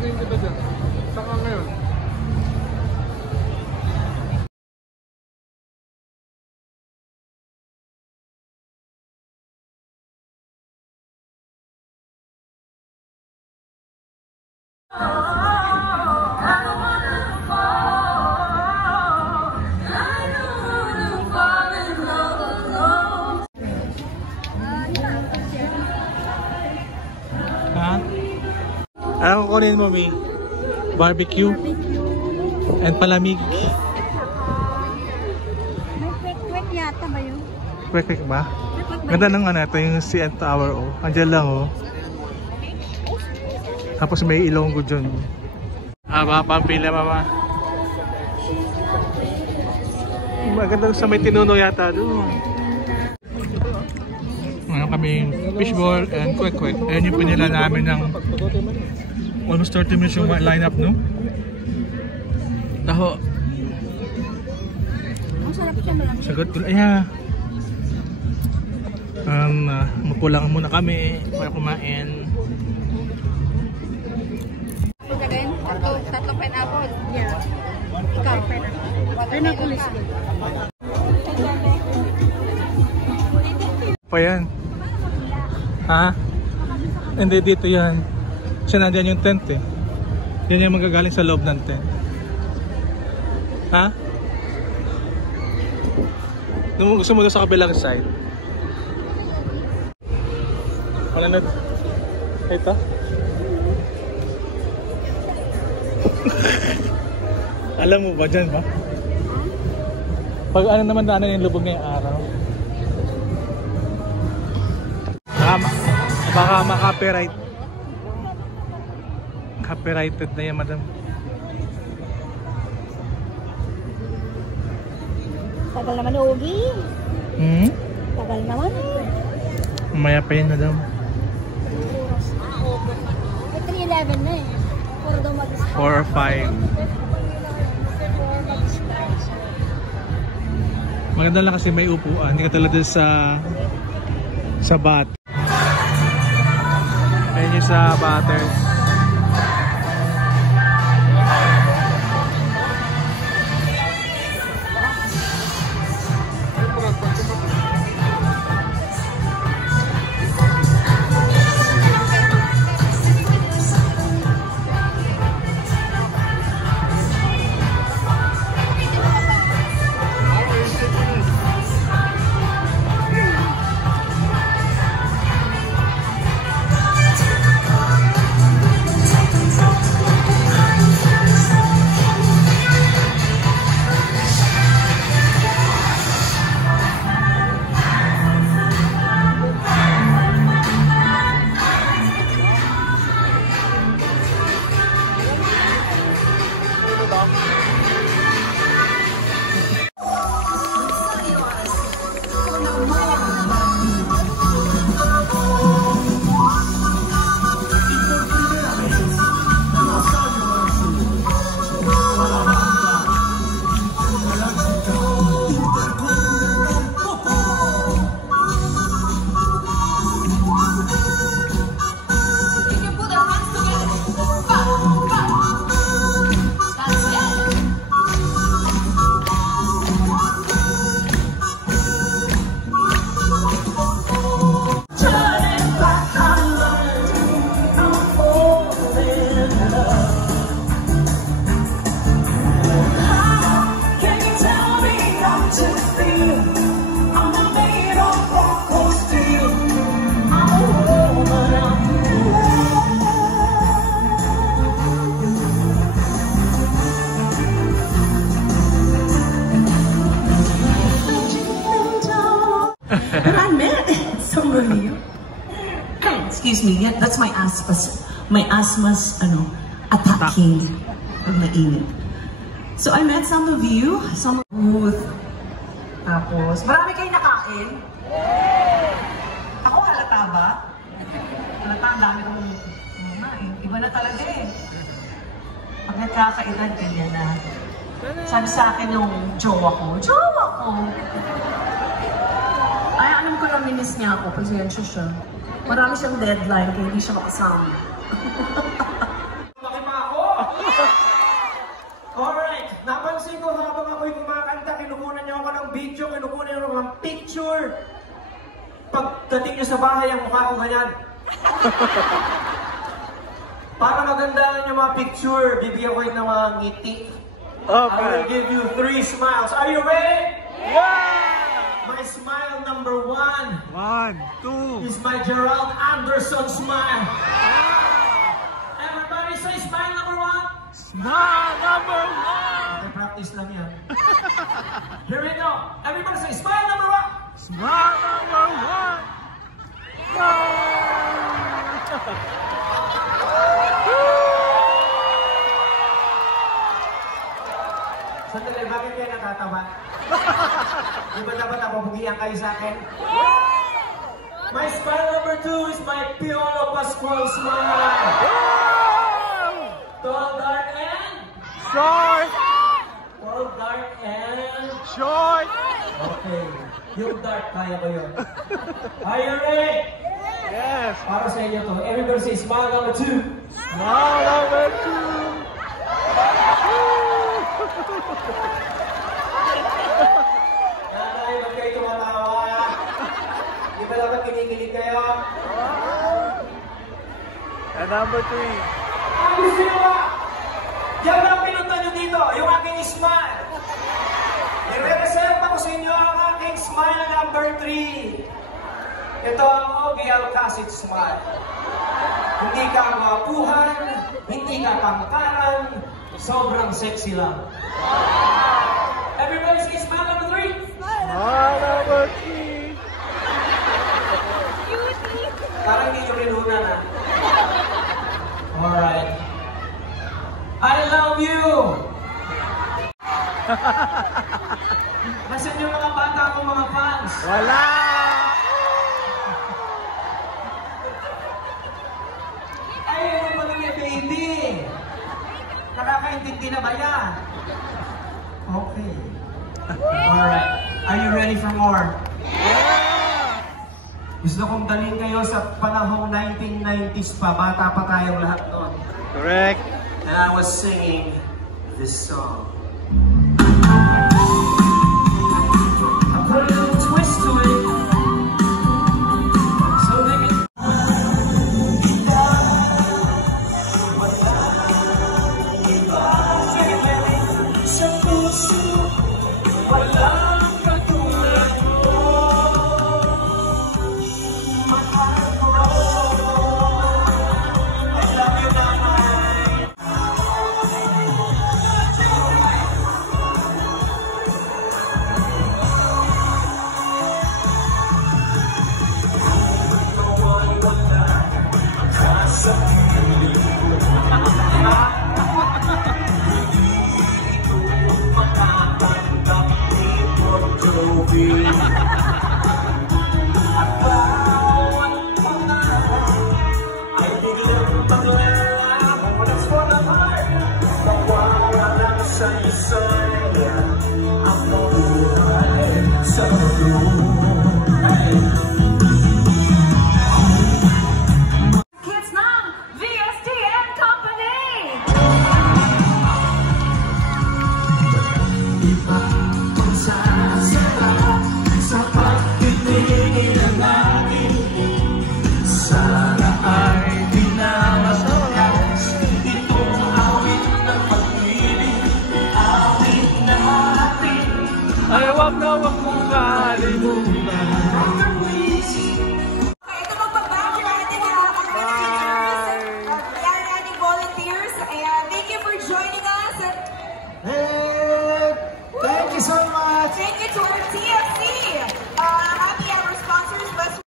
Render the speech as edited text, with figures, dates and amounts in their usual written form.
din kita dyan. Saka ngayon. Ano kukunin mo, Mi? Barbecue? And palamig? May quick yata ba yun? Quick ba? Ganda ng ano, ito yung CN Tower, oh. Andiyan lang, oh. Tapos may Ilonggo dyan. Baka pampila, mama. Maganda sa may tinuno yata doon. Ngayon kami fishball and quick. Ayan yung pinila namin ng almost 30 minutes yung line up, no? Taho. Ang sarap siya, malamig. Sagot ko, yeah. Mapulang muna kami para kumain. Again, tatlo pineapple. Yeah. Ikaw, pineapple is good. Pa yan? Ha? Hindi, dito yan. Kasi nandyan yung tent eh. Yan yung magagaling sa loob ng tent. Ha? Gusto mo doon sa kabilang side? Wala na. Ito? Alam mo ba dyan ba? Pag ano naman daanan yung lubog ngayong araw. Baka ma-copyright. Copyrighted na yan, madam. Tagal naman, Ogi. Tagal naman. Mamaya pa yan, madam. 3:11 na eh. 4 daw mag-start. 4 or 5. Maganda lang kasi may upuan. Hindi ka tulad sa bat. Ayun yung sa Butters. Excuse me, yeah, that's my asthma's attacking pag mainit. So I met some of you, some booth. Tapos, marami kayong nakain. Ako halata ba? Halata, ang dami kong kumain. Iba na talaga eh. Pag nagkakaedad, ganyan na. Sabi sa akin yung jowa ko. Ay, alam ko lang minis niya ako, pasensya siya. Marami siyang deadline kaya hindi siya makasama. picture. Pagdating niyo sa bahay, ang mukha ko ganyan. Para magandaan yung mga picture, bibigyan ko ng mga ngiti. I will give you 3 smiles. Are you ready? Yeah! My smile number 1 1, 2. is my Gerald Anderson smile. Everybody say smile number 1. Smile number 1. Okay, practice lang yan. Here we go. Everybody say smile number 1. Smile number 1. No! Sandali, bakit kayo nakatawa? Di ba dapat napabugian kayo sa akin? My smile number 2 is my Piolo Pascual smile. Tall, dark, and... Short! Tall, dark, and... Short! Okay. Yung dark, kaya ko yun. Are you ready? Yes! Para sa inyo to. Everybody say smile number 2. Smile number 2. Nanay, ba't kayo tumatawa? Di ba dapat kinikilig kayo? And number 3. Ang gusto nyo ba? Yan lang pinunta nyo dito, yung aking smile. I-reserve ako sa inyo ang aking smile number 3. Ito ang Ogie Alcacid smile. Hindi ka mapuhan, hindi ka pangkaran, sobrang sexy lang. Everybody say smile number 3. Smile number 3. Parang hindi nyo rinunan ha. Alright. I love you! Nasaan yung mga bata kong mga fans? Wala! Ay, ano pa lang yung baby? Nakakaintindi na ba yan? Okay. Alright. Are you ready for more? Yeah! Gusto kong dalhin kayo sa panahong 1990s pa. Bata pa tayong lahat doon. Correct. And I was singing this song. I put a little twist to it. So they can... Sa puso, walang katulad mo. Mahal ko. I love you naman. Kids ng VSTN Company! Sa pagtitingin ng aking sana ay dinamasakas itong awit ng pag-ibig, awit na ating Ay, wag na wag mong kalimutan.